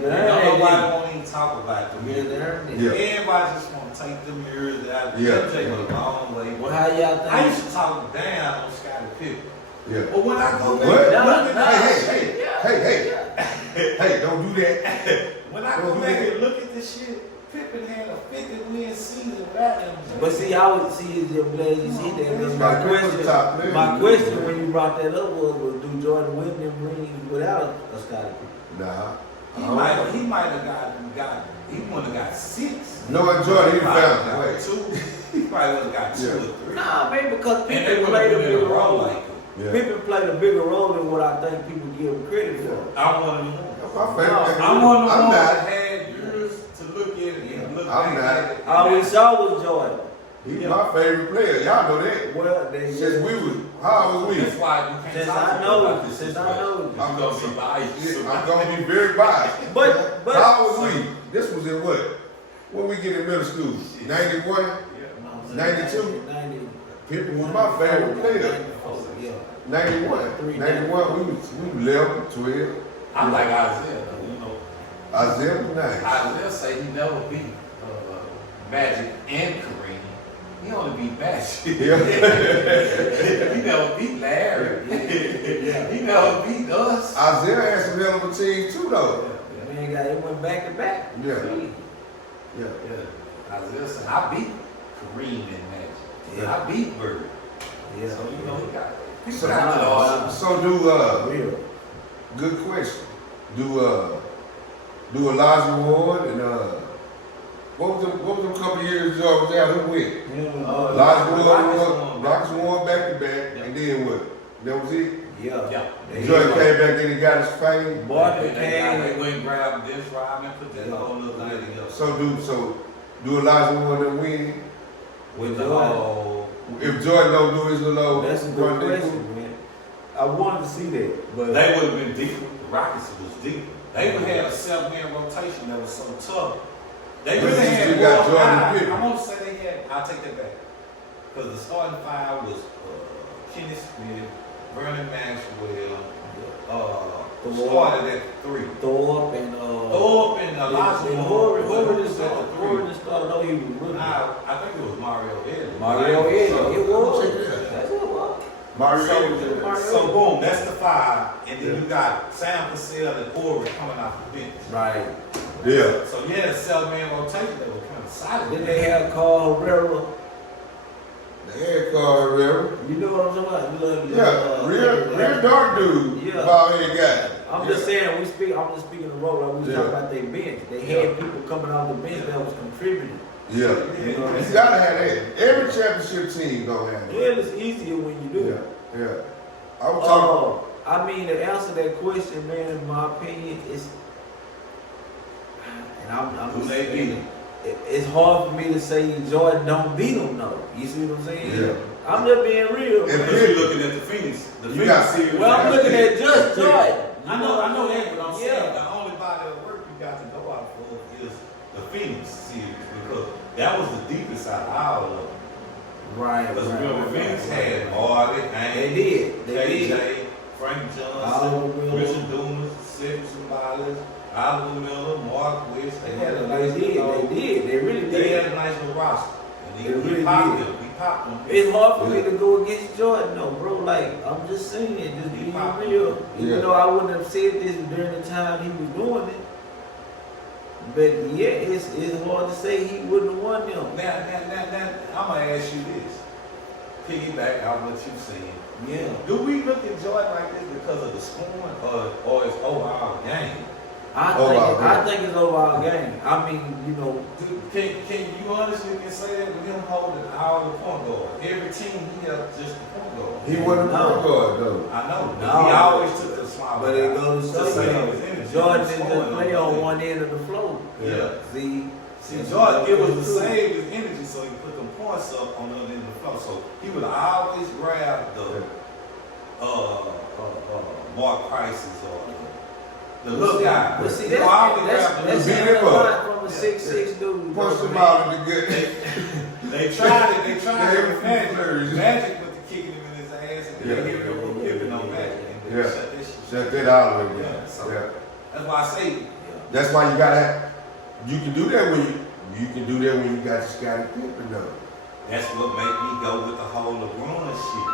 Nobody won't even talk about the mirror. Yeah. Everybody just want to take the mirrors out. MJ was a long way. Well, how y'all think? I used to talk down on Scottie Pippen. Yeah. But when I go What? back, Hey, don't do that. when I go back and look at this shit, Pippen had a 50-win season without him. But see, I would see is your glad you see that. Because my question when you brought that up was do Jordan win them rings without a Scottie Pippen? Nah. He might have got he wouldn't have got 6. No, Jordan, he found got way. 2. He probably would have got 2 or 3. Nah, maybe because And they Pippen would played have a been in bigger a row role. like it. Yeah. Pippen played a bigger role than what I think people give him credit for. I want him. That's my favorite. I'm one of the I'm ones not. that had years to look at it and look I'm back not. at it. All we saw was Jordan. He's my favorite player. Y'all know that. Well, they Since we was, how old was we? That's why you can't Since talk I to know about it, this since I situation. know it. I'm gonna be biased. I'm gonna be very biased. But How was we? This was in what? When we get in middle school? 91? 92? 90. Pippen was my favorite player. Yeah. 91. 91, we 11, 12. I'm like Isaiah, though, you know. Isaiah was 9. Isaiah say he never beat Magic and Kareem. He only beat Magic. Yeah. He never beat Larry. He never beat us. Isaiah had some hell of a team too, though. Man, it went back to back. Yeah. Yeah. Isaiah said, I beat Kareem and Magic. Yeah. I beat Bird. Yeah. So, you know, he got So do good question. Do Elijah Ward and what was them couple years George was out? Who went? Elijah Ward, Rockets won back to back, and then what? That was it. Yeah. Jordan came back, then he got his fame. Barkley They came. went and grabbed Dennis Rodman, put that whole little thing together. So do Elijah Ward and win? With the whole. If Jordan don't do his little That's a run, good they question, man. I wanted to see that, but They would have been deeper. The Rockets was deeper. They would have had a 7-man rotation that was so tough. They But really you had still got more Jordan guys. Pippen. I won't say they had. I'll take that back. Because the starting five was Kenny Smith, Vernon Maxwell, started at 3. Thorpe and Thorpe and Elijah Ward. Horford was at the 3. Horford started out. He was rookie. I think it was Mario Edwards. Mario Edwards. It was. Yeah. That's what it was. Mario. So boom, that's the 5, and then you got Sam Cassell and Horford coming off the bench. Right. Yeah. So you had a 7-man rotation that was kind of solid. Then they had Carl Herrera. The head card, River. You know what I'm talking about? Yeah, real dark dude. Yeah. Bald head guy. I'm just saying, I'm just speaking the role like we was Yeah. talking about their bench. They had people coming off the bench that was contributing. Yeah. You know what I'm You saying? gotta have that. Every championship team gonna have that. Yeah, it's easier when you do it. Yeah. I was talking. I mean, to answer that question, man, in my opinion, it's, and I'm Who just they saying, beat? it's hard for me to say Jordan don't beat them, though. You see what I'm saying? Yeah. I'm just being real. And man. Because you're looking at the Phoenix. The You Phoenix got- series. Well, I'm looking at just Jordan. I know that, but I'm saying Yeah. the only body of work you got to go out for is the Phoenix series because that was the deepest out of all of them. Right, Because remember, Phoenix had Marley, They did. They did. KJ, Frank Johnson, Oliver Miller. Richard Dumas, Sidney Sabalas, Oliver Miller, Mark West. They had a They nice did. They really They did. had a nice little roster. And They really popped did. them. He popped them. It's hard for me to go against Jordan, though, bro. Like, I'm just saying, just being real. Yeah. Even though I wouldn't have said this during the time he was doing it. But yeah, it's hard to say he wouldn't have won them. Now, I'm going to ask you this. Piggyback on what you saying. Yeah. Do we look at Jordan like this because of the scoring or his overall game? I think it's overall game. I mean, you know, Can you honestly say that with him holding all the point guard? Every team he held just the point guard. He wasn't a No. point guard though. I know. No. He always took the small. but it goes to Just show saying you, his energy. Jordan He was didn't just scoring play on on the one end of the floor. Yeah. See, Jordan, it was to save his energy, so he put them points up on the other end of the floor. So he would always grab the Mark Prices or the little guy. But see, He would always grab the that's beat little him a up. lot from a 6'6" dude. Punched bro, him man. out in the good. They tried it. They tried it They with had Magic. flurries. Magic was the kicking him in his ass, and then Yeah. they gave him a Pippen on Magic, and they Yeah. shut that shit. Shut that out of Yeah, there. so Yeah. that's why I say That's why you can do that you can do that when you got Scottie Pippen though. That's what made me go with the whole LeBron shit.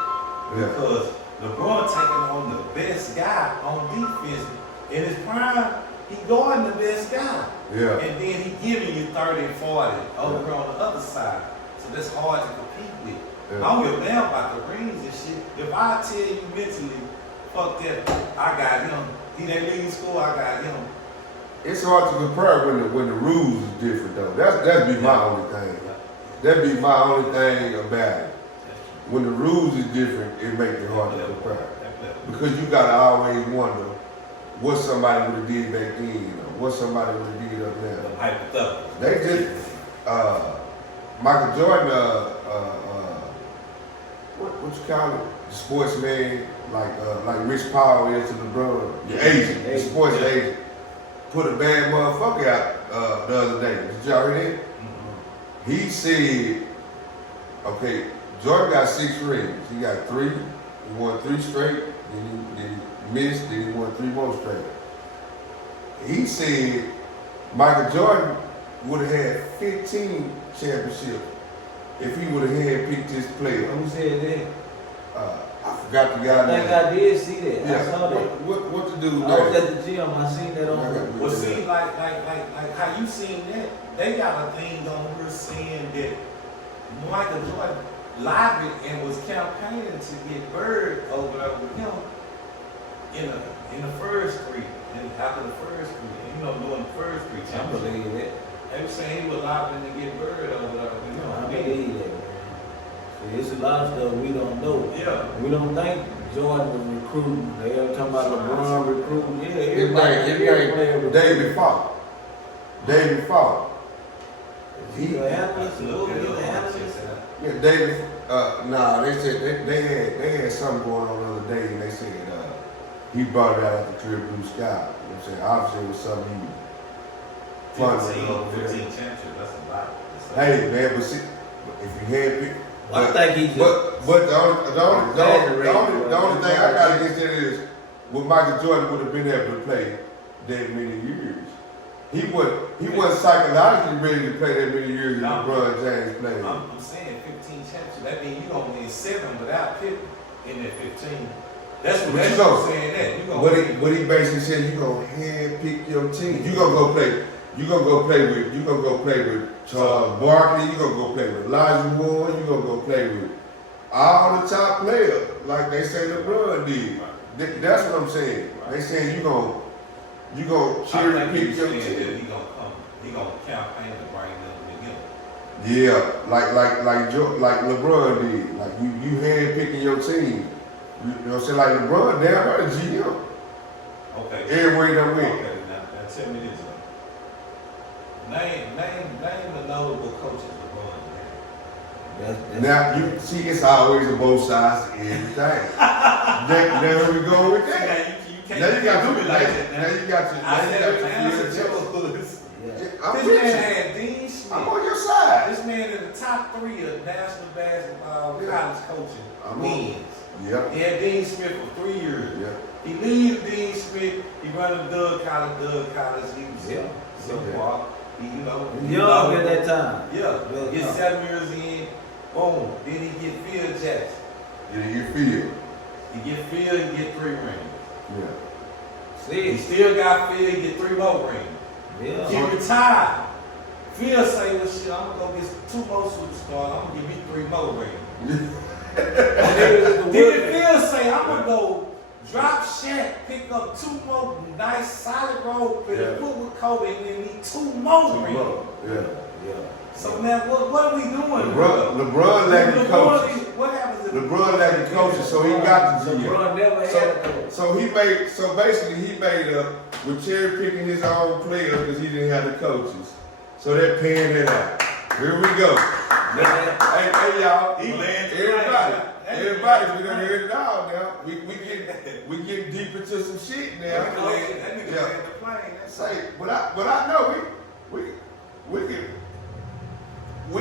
Yeah. Because LeBron taking on the best guy on defense. In his prime, he guarding the best guy. Yeah. And then he giving you 30 and 40 over on the other side. So that's hard to compete with. Yeah. I don't give a damn about the rings and shit. If I tell you mentally, fuck that, I got him. He that leading score, I got him. It's hard to compare when the rules is different though. That'd be my only thing. That'd be my only thing about it. When the rules is different, it makes it hard to compare. Because you gotta always wonder what somebody would have did back then, or what somebody would have did up there. Hypothetical. They just Michael Jordan, what you call it? The sportsman, like Rich Paul is to LeBron, the agent, the sports agent, put a bad motherfucker out the other day. Did y'all hear that? Mm-hmm. He said, okay, Jordan got 6 rings. He got 3. He won 3 straight. Then he missed. Then he won 3 more straight. He said Michael Jordan would have had 15 championships if he would have handpicked his player. Who said that? I forgot the guy I name. think I did see that. Yeah. I saw that. What to do I was there? at the gym. I seen that on. Well, see, like how you seen that? They got a thing on here saying that Michael Jordan lobbied and was campaigning to get Bird over there with him in the first 3, and after the first 3, and doing the first 3 I championships. believe that. They were saying he was lobbying to get Bird over there with him. I believe that, man. See, it's a lot of stuff we don't know. Yeah. We don't think Jordan was recruiting. They ever talking about LeBron recruiting. Yeah, His everybody name David Falk. David Falk. He's an analyst. Look He's at an it. analyst. Yeah, David. Nah, they said they had something going on the other day, and they said he brought it out at the Clear Blue Sky. You know what I'm saying? Obviously, it was something he fun. 15 championships, that's a lot. Hey man, but see, if you had picked, I think he just. but the only thing I got against that is, what Michael Jordan would have been able to play that many years. He wasn't psychologically ready to play that many years as LeBron James played. I'm saying 15 championships. That means you gonna win 7 without Pippen in that 15. That's what I'm saying. That you gonna what he basically said, you gonna hand pick your team. You gonna go play. You gonna go play with Charles Barkley. You gonna go play with Elijah Moore. You gonna go play with all the top players, like they say LeBron did. That's what I'm saying. They saying you gonna cherry pick your team. He gonna campaign to bring them with him. Yeah, like LeBron did. Like you hand picking your team. You know what I'm saying? Like LeBron, damn right a GM. Okay. Everywhere that went. Okay, now tell me this. Name the notable coaches LeBron had. Now you see, it's always a both sides to everything. There we go with that. Now Now you got do to it like that. Now you got to. I said Now answer you got to. yours. I'm This with man you. had Dean Smith. I'm on your side. This man in the top 3 of national basketball college coaching I'm wins. Yeah. He had Dean Smith for 3 years. Yeah. He leaves Dean Smith. He running Doug College. He was so far. He, Young at that time. Yeah. Get 7 years in. Boom. Then he get Phil Jackson. Then you feel. He get Phil. He get 3 rings. Yeah. He See? still got Phil. He get 3 more rings. Yeah. He retired. Phil say, well, shit, I'm gonna go get 2 more superstars. I'm gonna give you 3 more rings. Then Phil say, I'm gonna go drop Shaq, pick up 2 more nice solid role players, put with Kobe, and then need 2 more rings. Yeah. So now, what are we doing? LeBron lacking coaches. What happens if LeBron lacking coaches, so he got the GM. LeBron never had a coach. So basically he made up with cherry picking his own players because he didn't have the coaches. So they're paying it out. Here we go. Hey y'all, everybody, we done heard it all now. We getting deep into some shit now. that nigga land the plane? That's Say, but I know we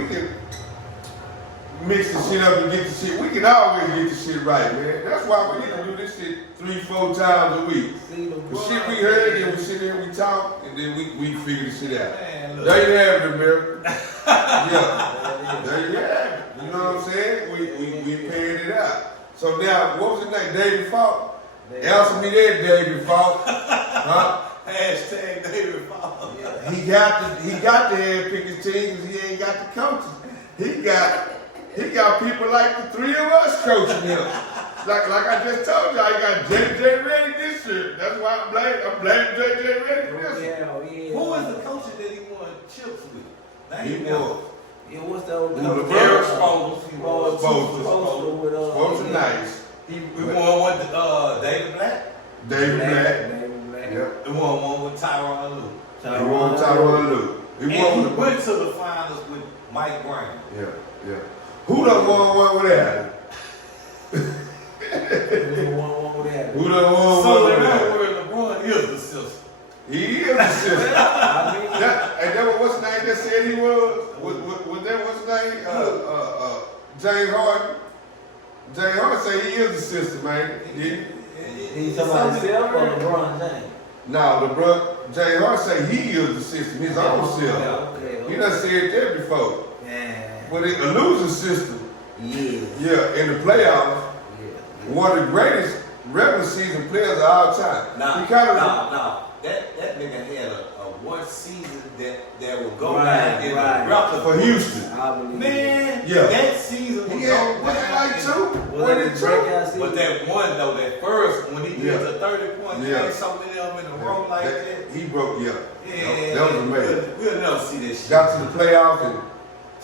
can mix the shit up and get the shit. We can always get the shit right, man. That's why we need to do this shit 3-4 times a week. The shit we heard, then we sit here, we talk, and then we figure the shit out. Man, look. There you have it, America. Yeah. There you have it. You know what I'm saying? We paying it out. So now, what was his name? David Falk? Answer me that, David Falk. Huh? Hashtag David Falk. Yeah. He got the head pick his team because he ain't got the coaches. He got people like the three of us coaching him. Like I just told y'all, he got JJ Ready this year. That's why I'm blaming JJ Ready for this year. Who is the coach that he won chips with? He won. Yeah, what's the old Eric Spoelstra. He won Spoelstra nice. He won with David Black. David Black. Yep. He won one with Tyronn Lue. He won Tyronn Lue. He went to the finals with Mike Brown. Yeah. Who done won one with that? Who done won So one in with other that? words, LeBron is the sister. He is the sister. And that was what's his name that said he was? Was that what's his name? James Harden. James Harden said he is the sister, man. He's talking about himself or LeBron James? No, James Harden say he is the system, his own system. Okay. He done said that before. Yeah. But a losing system, Yeah. yeah, in the playoffs, one of the greatest regular season players of all time. Now, that nigga had a one season that would go down in the record For Houston. Man, Yeah. that season was Yeah, was it like two? But that one though, that first when he did the 30-point Yeah. game, so many of them in a row like that. He broke, yeah. Yeah, That was amazing. We'll never see that shit. Got to the playoffs and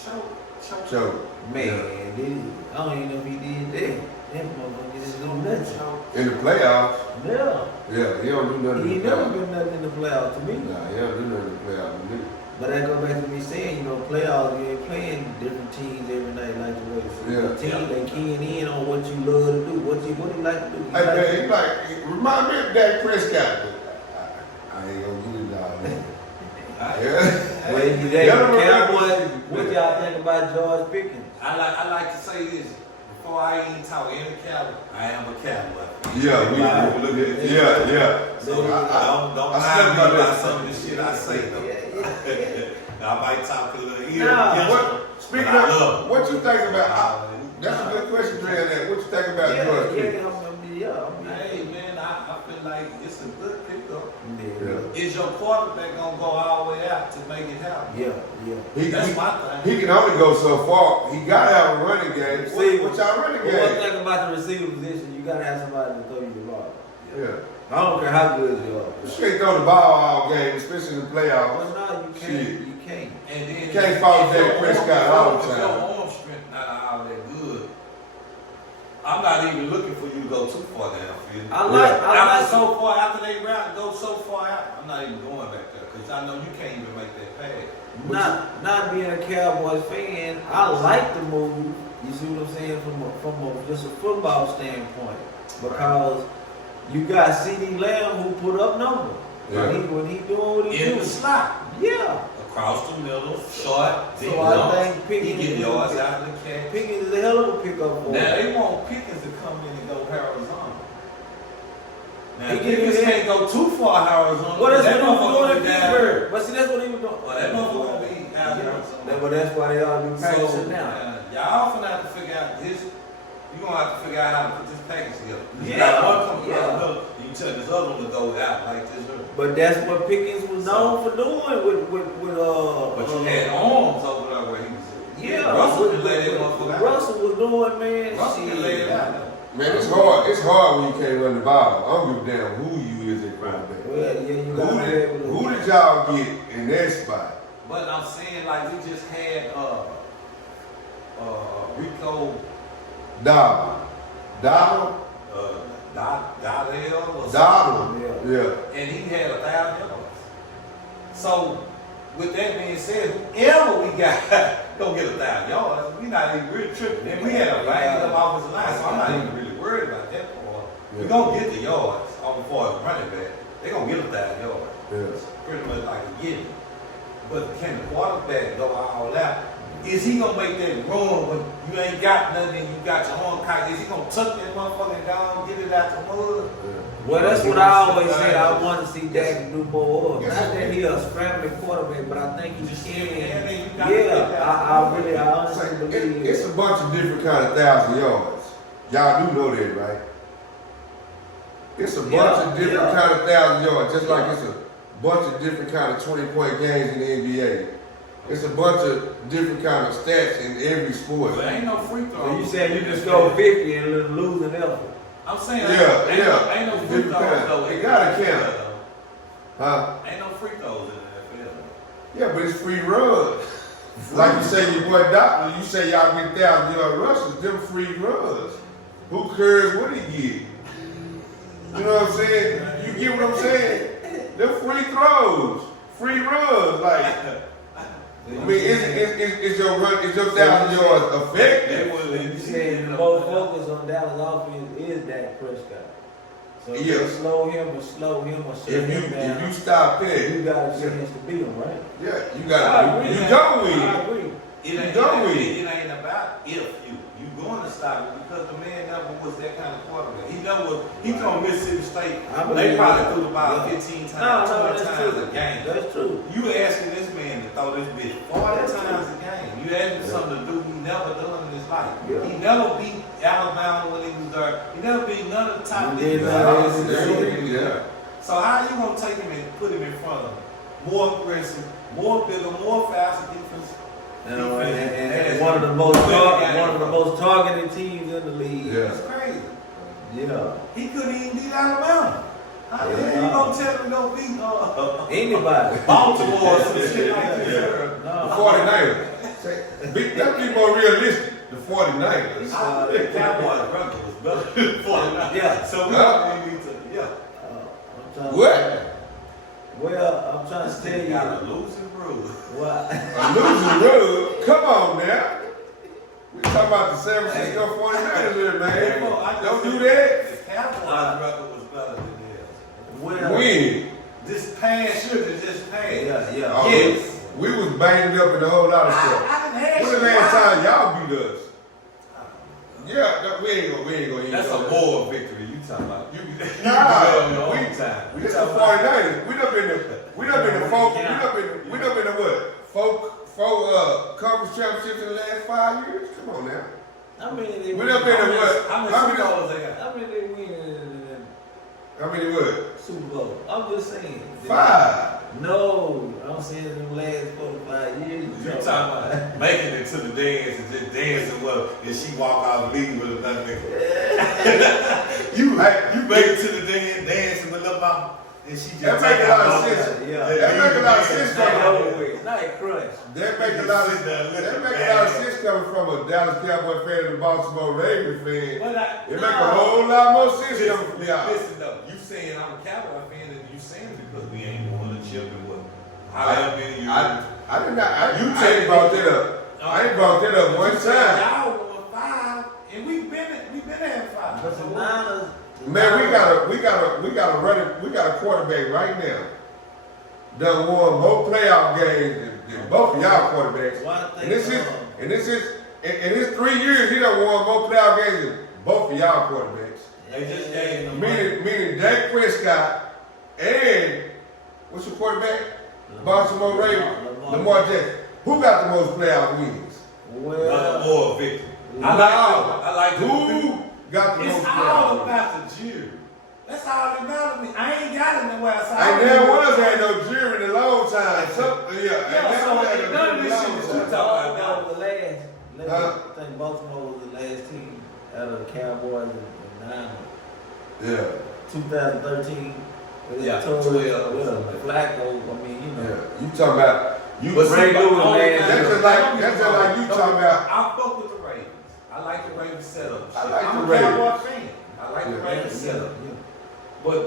Choke. choked. Man, did he? I don't even know if he did that. That motherfucker just do nothing. In the playoffs, Yeah. yeah, he don't do nothing He in ain't the never playoffs. been nothing in the playoffs to me. Nah, he don't do nothing in the playoffs. Nigga. But that go back to me saying, you know, playoffs, you ain't playing different teams every night like the way. Yeah. The team, they keying in on what you love to do, what you like to do. You Hey like man, to- he like, remind me of Dak Prescott. I ain't gonna get it all, man. Yeah. Well, you there, Yeah, the Cowboys, what y'all think about George Pickens? I like to say this. Before I even talk any Cowboy, I am a Cowboy. Yeah, we look at it. Yeah. So don't I mind still me got about that. some of the shit I say though. Yeah. I might talk a little ear. Nah, Speaking But I love of, what you think about? That's a good question, Dre. That what you think about George Pickens? Hey man, I feel like it's a good pickup. Yeah. Is your quarterback gonna go all the way out to make it happen? Yeah. That's my thing. He can only go so far. He gotta have a running game. See, What y'all running But one game? thing about the receiver position, you gotta have somebody to throw you the ball. Yeah. I don't care how good you are. You can't throw the ball all game, especially in the playoffs. Well, no, you can't. Shit. You can't. And then You can't fault if your Dak Prescott arm- all the if time. your arm strength not all that good, I'm not even looking for you to go too far downfield. After so far, after they route go so far out, I'm not even going back there because I know you can't even make that pass. Not being a Cowboys fan, I like the move. You see what I'm saying from a just a football standpoint, because you got CeeDee Lamb who put up numbers. Yeah. When he doing what he In the do. slot, Yeah. across the middle, short, big So I dumps, think he Pickens get is- yards out of the catch. Pickens is a hell of a pickup for Now him. they want Pickens to come in and go horizontal. Now He can Pickens do that. can't go too far horizontal. Well, that's that what he was motherfucker doing in be down. Pittsburgh. But see, that's what he was doing. Well, that motherfucker gonna be out there. But that's why they all be practicing now. Y'all finna have to figure out this. You gonna have to figure out how to put this package together. You Yeah, got one coming yeah. out, another. You can tell this other one to go out like this. But that's what Pickens was known for doing with But you had arms over there where he was. yeah, Russell with can lay that motherfucker out. Russell was doing, man. Russell can lay it out. Man, it's hard. It's hard when you can't run the ball. I don't give a damn who you is at quarterback. Well, yeah, you got to be able to. Who did y'all get in that spot? But I'm saying like we just had Rico Donald. Dardell or something. Donald. Yeah. Yeah. And he had 1,000 yards. So, with that being said, whoever we got gonna get 1,000 yards, we not even really tripping. And we had a banged up offensive line, so I'm not even really worried about that part. We gonna get the yards on for as running back. They gonna get 1,000 yards. Yeah. It's pretty much like a given. But can the quarterback go all out? is he gonna make that run when you ain't got nothing and you got your own kite? Is he gonna tuck that motherfucker down, get it out the mud? Well, that's what I always said. I want to see Dak do more of. Not that he a scrambling quarterback, but I think he can. I honestly believe It's a bunch of different kind of 1,000 yards. Y'all do know that, right? It's a bunch of different kind of 1,000 yards, just like it's a bunch of different kind of 20-point games in the NBA. It's a bunch of different kind of stats in every sport. But ain't no free throw. So you saying you just go 50 and lose an effort? I'm saying Yeah. ain't no free throws though. It gotta count. Huh? Ain't no free throws in the NFL. Yeah, but it's free runs. Like you say, your boy Doctor, you say y'all get 1,000-yard rushes, them free runs. Who cares what he get? You know what I'm saying? You get what I'm saying? Them free throws, free runs, like. I mean, is your run, is your 1,000 yards effective? You saying the most focus on Dallas offense is Dak Prescott. So if you slow him or shut him down, If you stop that, you got a chance to beat him, right? yeah, you got you don't win. I agree. It ain't about if you going to stop it because the man never was that kind of quarterback. He told Mississippi State they probably threw the ball 15 times, 20 times a game. That's true. You asking this man to throw this bitch 40 times a game. You asking something to do he never done in his life. Yeah. He never beat Alabama when he was there. He never beat none of the top He did leagues. Yeah. So how you gonna take him and put him in front of him? More aggressive, more bigger, more faster defense. And one of the most targeted teams in the league. Yeah. That's crazy. Yeah. He couldn't even beat Alabama. How the hell you gonna tell him don't beat Anybody. Baltimore or some shit like this? The 49ers. Let's be more realistic. The 49ers. I think Cowboys record was better than 49. Yeah. So we don't need to, What? Well, I'm trying to tell You you. got a losing road. What? A losing road? Come on now. We talking about the San Francisco 49ers here, man. Don't do that. The Cowboys record was better than theirs. Well, When? This past year that just passed. yeah. Oh, Yes. We was banged up in a whole lot of stuff. I done had When the shit last right. time y'all beat us? Yeah, we ain't gonna. That's a moral victory you talking about. You Nah, your we- own time. We It's the talking about 49ers. We done been the folk conference championships in the last 5 years. Come on now. I mean, We done been to what? How many How Super many? Bowls they got? I mean, they win in How many what? the Super Bowl. I'm just saying. 5. No, I'm saying in the last 4 to 5 years. You talking about making it to the dance and just dancing well, and she walk out and leave with nothing. You make it to the dance, dancing with little mama, and she just That make a lot of sense. Yeah. That make a lot of sense coming. Night crush. That make a lot of sense coming from a Dallas Cowboy fan and a Baltimore Ravens fan. But It make a whole lot more sense coming from y'all. Listen though, you saying I'm a Cowboy fan, and you saying it because we ain't won a chip and what? However many years. I did not. I ain't brought that up. I ain't brought that up one time. Y'all won 5, and we've been at 5. But the Niners. Man, we got a quarterback right now. Done won more playoff games than both of y'all quarterbacks. And this is in his 3 years, he done won more playoff games than both of y'all quarterbacks. They just gave him Meaning Dak Prescott and what's your quarterback? Baltimore Ravens, Lamar Jackson. Who got the most playoff wins? another more victory. No. I like Who got the most It's all playoff wins? about the jury. That's all that matters to me. I ain't got it nowhere. So Ain't there no jury in a long time. so Ain't never had none of no jury in this a shit long that you time. talking Baltimore was the last. Huh? I think Baltimore was the last team out of the Cowboys and Niners. Yeah. 2013. Yeah, 12. 12. Flacco. I mean, you know. Yeah. You talking about you But Ray see, Lewis, but man. That's just like you talking about. I fuck with the Ravens. I like the Ravens setup. I like I'm the a Cowboy Ravens. fan. I like the Yeah. Ravens setup. But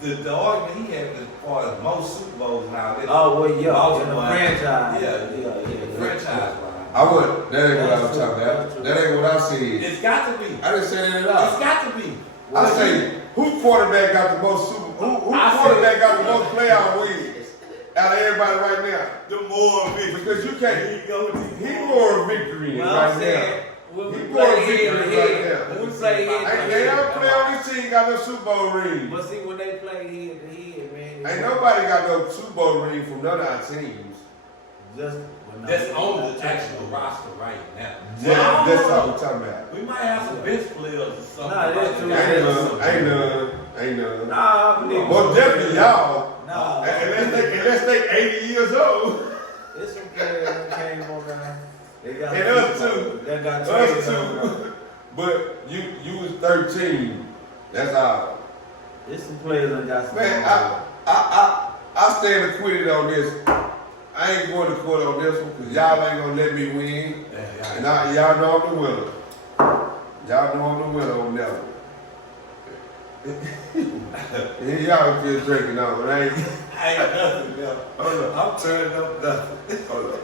the argument he had as far as most Super Bowls now, that Oh, well, yeah. Baltimore. In the franchise. the franchise. I wouldn't. That ain't what I was talking about. That ain't what I said. It's got to be. I didn't say that at It's all. got to be. I say who quarterback got the most who I quarterback got the most playoff wins out of everybody right now. The more victory. Because you can't. He go with the He more victory Well, right I'm saying, now. when we He play more head to victory right head, now. when we play head to Ain't they head, don't play on this team got no Super Bowl ring. but see, when they play head to head, man, Ain't nobody got no Super Bowl ring from none of our teams. just That's on the actual roster right now. Yeah, that's what I'm talking about. We might have some bench players or something. Nah, that's like true. that. Ain't none. Nah, I believe Well, definitely y'all. Nah, Unless they 80 years old. there's some players that came on there. They got And us too. They got Us traded on there. too. But you was 13. That's all. There's some players that got some. Man, I stand acquitted on this. I ain't going to court on this one because y'all ain't gonna let me win. And y'all know I'm the winner. Y'all know I'm the winner on that one. And y'all just drinking on it. I ain't nothing else. Hold up. I'm turning up nothing. Hold up.